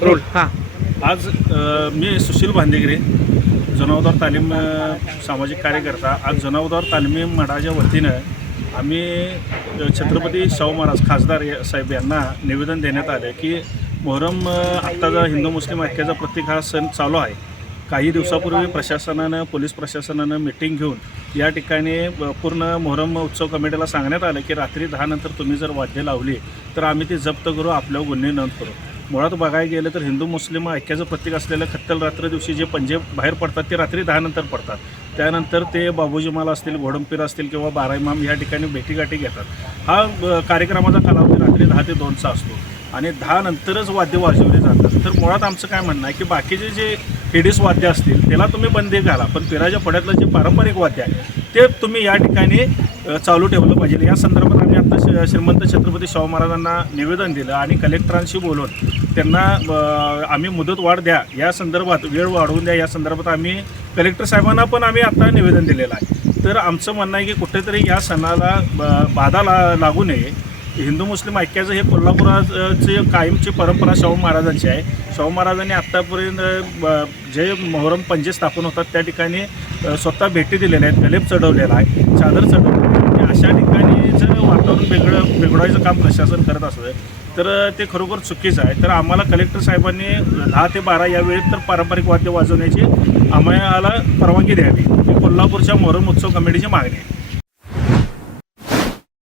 Role हां आज मी सुशील भांदेगिरे जनावदार तालीम सामाजिक कार्यकर्ता। आज जनावदार तालमी मंडळाच्या वतीनं आम्ही छत्रपती शाहू महाराज खासदार साहेब यांना निवेदन देण्यात आलं की मोहरम आत्ताचा हिंदू मुस्लिम ऐक्याचा प्रत्येक हा सण चालू आहे। काही दिवसापूर्वी प्रशासनानं पोलीस प्रशासनानं मीटिंग घेऊन या ठिकाणी पूर्ण मोहरम उत्सव कमिटीला सांगण्यात आलं की रात्री 10 नंतर तुम्ही जर वाद्य लावली तर आम्ही ती जप्त करू, आपल्यावर गुन्हे नोंद करू। मुळात बघायला गेलं तर हिंदू मुस्लिम ऐक्याचं प्रतीक असलेलं खत्तल रात्र दिवशी जे पंजे बाहेर पडतात ते रात्री 10 नंतर पडतात। त्यानंतर ते बाबूजी माला असतील, घोडंपीर असतील किंवा बारा इमाम या ठिकाणी भेटीगाठी घेतात। हा कार्यक्रमाचा कालावधी रात्री 10 ते 2चा असतो आणि 10 नंतरच वाद्य वाजवले जातात। तर मुळात आमचं काय म्हणणं आहे की बाकीचे जे हिडीस वाद्य असतील त्याला तुम्ही बंदी घाला, पण पिराच्या पड्यातलं जे पारंपरिक वाद्य आहे ते तुम्ही या ठिकाणी चालू ठेवलं पाहिजे। या संदर्भात आम्ही आता श्रीमंत छत्रपती शाहू महाराजांना निवेदन दिलं आणि कलेक्टरांशी बोलून त्यांना आम्ही मुदत वाढ द्या या संदर्भात, वेळ वाढवून द्या या संदर्भात आम्ही कलेक्टर साहेबांना पण आम्ही आता निवेदन दिलेलं आहे। तर आमचं म्हणणं आहे की कुठेतरी या सणाला बाधा लागू नये। हिंदू मुस्लिम ऐक्याचं हे कोल्हापुराची कायमची परंपरा शाहू महाराजांची आहे। शाहू महाराजांनी आत्तापर्यंत जे मोहरम पंजे स्थापन होतात त्या ठिकाणी स्वतः भेटी दिलेल्या आहेत, गलेब चढवलेला आहे, चादर चढवलेली आहे आणि अशा ठिकाणी जर वातावरण बिघडवायचं काम प्रशासन करत असलं तर ते खरोखर चुकीचं आहे। तर आम्हाला कलेक्टर साहेबांनी 10 ते 12 या वेळेत तर पारंपरिक वाद्य वाजवण्याची आम्हाला परवानगी द्यावी ही कोल्हापूरच्या मोहरम उत्सव कमिटीची मागणी आहे।